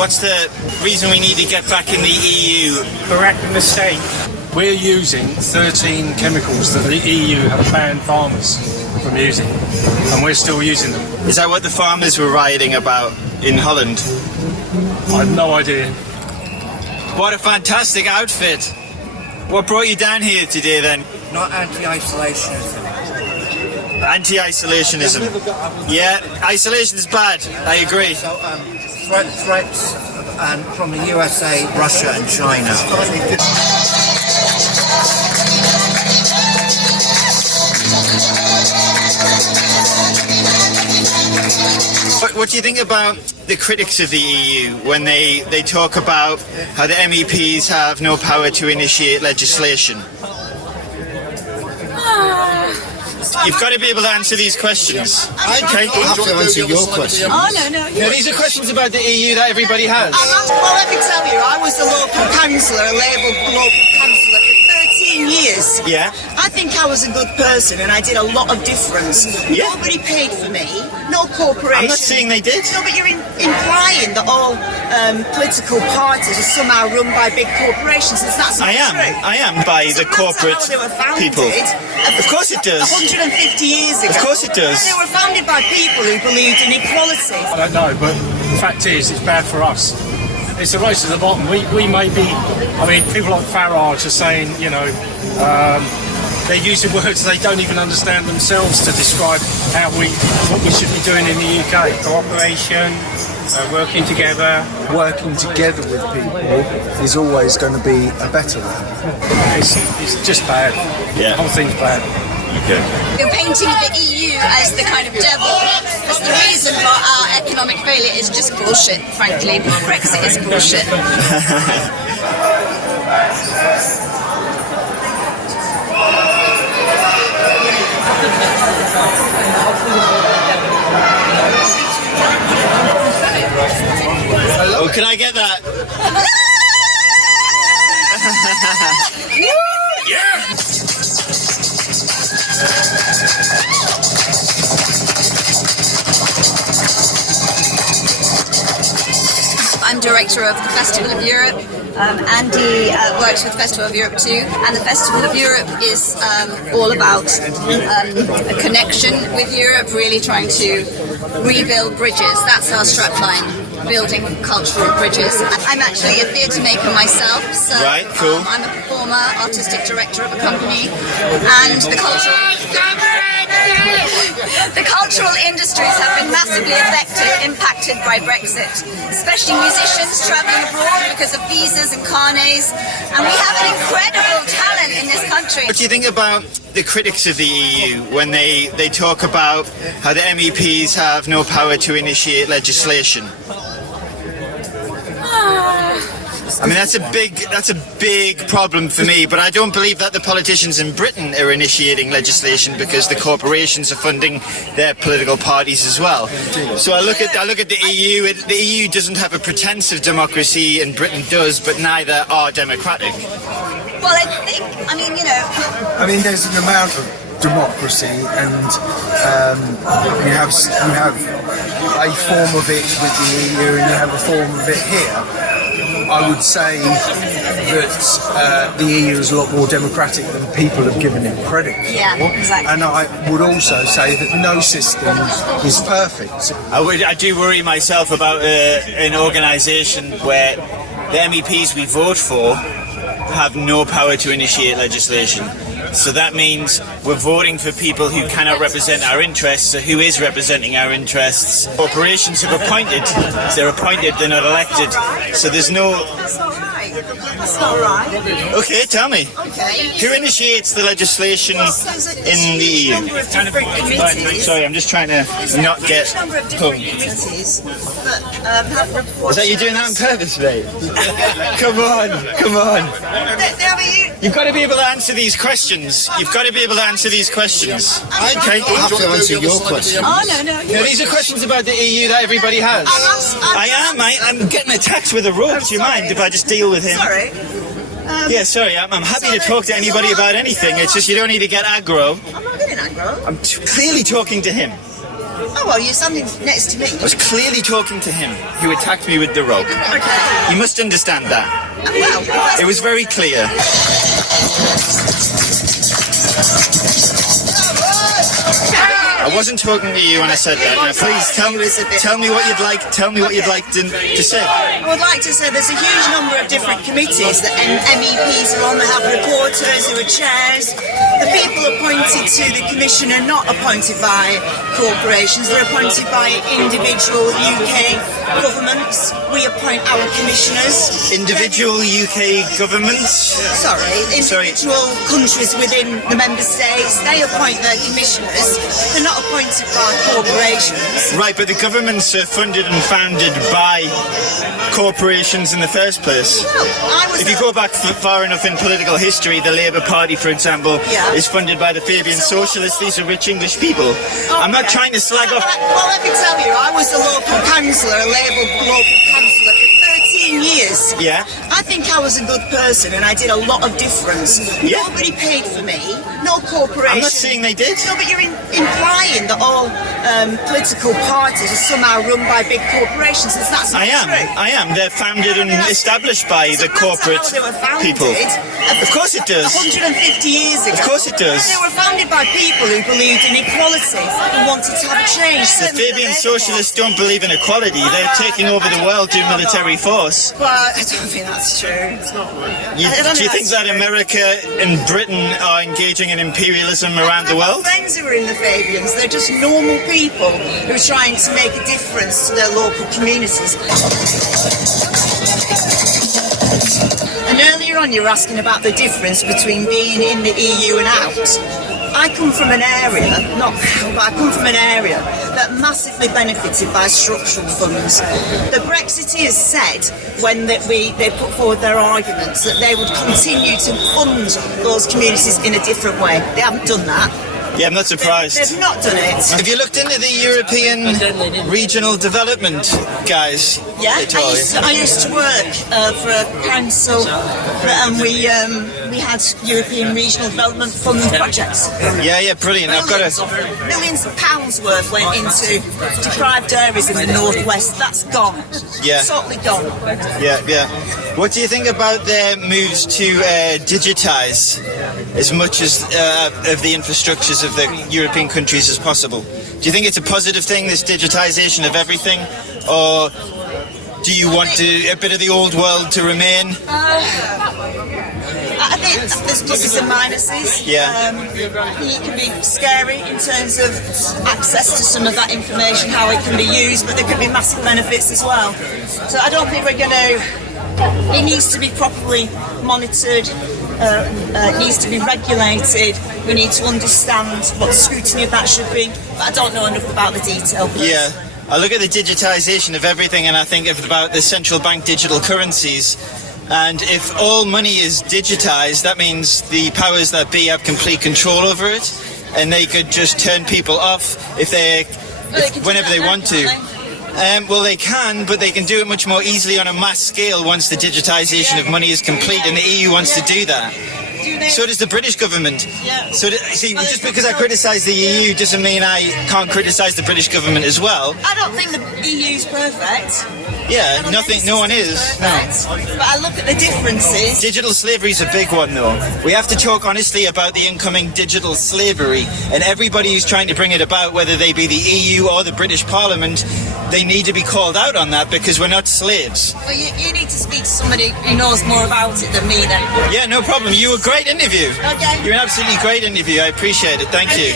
What's the reason we need to get back in the EU? Correct the mistake. We're using 13 chemicals that the EU have banned farmers from using, and we're still using them. Is that what the farmers were rioting about in Holland? I have no idea. What a fantastic outfit! What brought you down here today then? Not anti-isolationism. Anti-isolationism. Yeah, isolation is bad. I agree. So, threats from the USA, Russia and China. What do you think about the critics of the EU when they talk about how the MEPs have no power to initiate legislation? You've got to be able to answer these questions. Okay, I have to answer your question. Oh, no. No, these are questions about the EU that everybody has. Well, let me tell you, I was a local councillor, a Labour local councillor for 13 years. Yeah. I think I was a good person and I did a lot of difference. Yeah. Nobody paid for me, no corporation. I'm not saying they did. No, but you're implying that all political parties are somehow run by big corporations. That's not true. I am by the corporate That's how they were founded. people. Of course it does. 150 years ago. Of course it does. They were founded by people who believed in equality. I don't know, but the fact is, it's bad for us. It's a race to the bottom. We may be, I mean, people like Farage are saying, you know, they're using words they don't even understand themselves to describe what we should be doing in the UK. Cooperation, working together. Working together with people is always going to be a better one. It's just bad. Yeah. The whole thing's bad. Okay. You're painting the EU as the kind of devil. As the reason for our economic failure is just bullshit, frankly. Brexit is bullshit. Oh, can I get that? Yeah! I'm director of the Festival of Europe. Andy works with Festival of Europe too, and the Festival of Europe is all about a connection with Europe, really trying to rebuild bridges. That's our strapline, building cultural bridges. I'm actually a theatre maker myself, so right, cool. I'm a performer, artistic director of a company, and the cultural industries have been massively impacted by Brexit, especially musicians travelling abroad because of visas and carnets, and we have an incredible talent in this country. What do you think about the critics of the EU when they talk about how the MEPs have no power to initiate legislation? I mean, that's a big problem for me, but I don't believe that the politicians in Britain are initiating legislation because the corporations are funding their political parties as well. So I look at the EU. The EU doesn't have a pretense of democracy, and Britain does, but neither are democratic. Well, I mean, you know. I mean, there's an amount of democracy, and you have a form of it with the EU, and you have a form of it here. I would say that the EU is a lot more democratic than people have given it credit for. Yeah, exactly. And I would also say that no system is perfect. I do worry myself about an organisation where the MEPs we vote for have no power to initiate legislation. So that means we're voting for people who cannot represent our interests. So who is representing our interests? Corporations have appointed. They're appointed, they're not elected. So there's no... That's all right. right. That's not right. Okay, tell me. Okay. Who initiates the legislation in the EU? Number of different committees. Sorry, I'm just trying to not get Huge number of different committees that have reports. Is that you doing that on purpose, mate? Come on, come on. You've got to be able to answer these questions. You've got to be able to answer these questions. Okay. I have to answer your question. Oh, no. No, these are questions about the EU that everybody has. I'm getting attacked with a rope. Do you mind if I just deal with him? Sorry. Yeah, sorry. I'm happy to talk to anybody about anything. It's just you don't need to get aggro. I'm not getting aggro. I'm clearly talking to him. Oh, well, you're standing next to me. I was clearly talking to him who attacked me with the rope. Okay. You must understand that. Well, It was very clear. I wasn't talking to you when I said that. Now, please tell me what you'd like. Tell me what you'd like to say. I would like to say there's a huge number of different committees that MEPs are on. They have reporters who are chairs. The people appointed to the commission are not appointed by corporations. They're appointed by individual UK governments. We appoint our commissioners. Individual UK governments. Individual countries within the member states. They appoint their commissioners. They're not appointed by corporations. Right, but the governments are funded and founded by corporations in the first place. If you go back far enough in political history, the Labour Party, for example, is funded by the Fabian Socialists. These are rich English people. I'm not trying to slag off. Well, let me tell you, I was a local councillor, a Labour local councillor for 13 years. Yeah. I think I was a good person and I did a lot of difference. Yeah. Nobody paid for me, no corporation. I'm not saying they did. No, but you're implying that all political parties are somehow run by big corporations. That's not true. I am. They're founded and established by the corporate They were founded. people. Of course it does. 150 years ago. Of course it does. They were founded by people who believed in equality and wanted to have a change. The Fabian Socialists don't believe in equality. They're taking over the world through military force. Well, I don't think that's true. Do you think that America and Britain are engaging in imperialism around the world? Friends who are in the Fabians, they're just normal people who are trying to make a difference to their local communities. And earlier on you were asking about the difference between being in the EU and out. I come from an area, I come from an area that massively benefited by structural funds. The Brexiteers said when they put forward their arguments that they would continue to fund those communities in a different way. They haven't done that. Yeah, I'm not surprised. They've not done it. Have you looked into the European regional development guys? Yeah, I used to work for a council, and we had European Regional Development Fund projects. Yeah, brilliant. Millions of pounds worth went into deprived areas in the northwest. That's gone. Yeah. Totally gone. Yeah. What do you think about their moves to digitise as much as of the infrastructures of the European countries as possible? Do you think it's a positive thing, this digitisation of everything, or do you want a bit of the old world to remain? I think there's pluses and minuses. Yeah. I think it can be scary in terms of access to some of that information, how it can be used, but there could be massive benefits as well. So I don't think we're going to... It needs to be properly monitored. It needs to be regulated. We need to understand what the scrutiny of that should be. But I don't know enough about the detail. Yeah. I look at the digitisation of everything and I think about the central bank digital currencies. And if all money is digitised, that means the powers that be have complete control over it, and they could just turn people off whenever they want to. Well, they can, but they can do it much more easily on a mass scale once the digitisation of money is complete, and the EU wants to do that. So does the British government. So just because I criticise the EU doesn't mean I can't criticise the British government as well. I don't think the EU's perfect. Yeah, no one is. No. But I look at the differences. Digital slavery is a big one, though. We have to talk honestly about the incoming digital slavery, and everybody who's trying to bring it about, whether they be the EU or the British Parliament, they need to be called out on that because we're not slaves. Well, you need to speak to somebody who knows more about it than me, then. Yeah, no problem. You were a great interview. Okay. You're an absolutely great interview. I appreciate it. Thank you.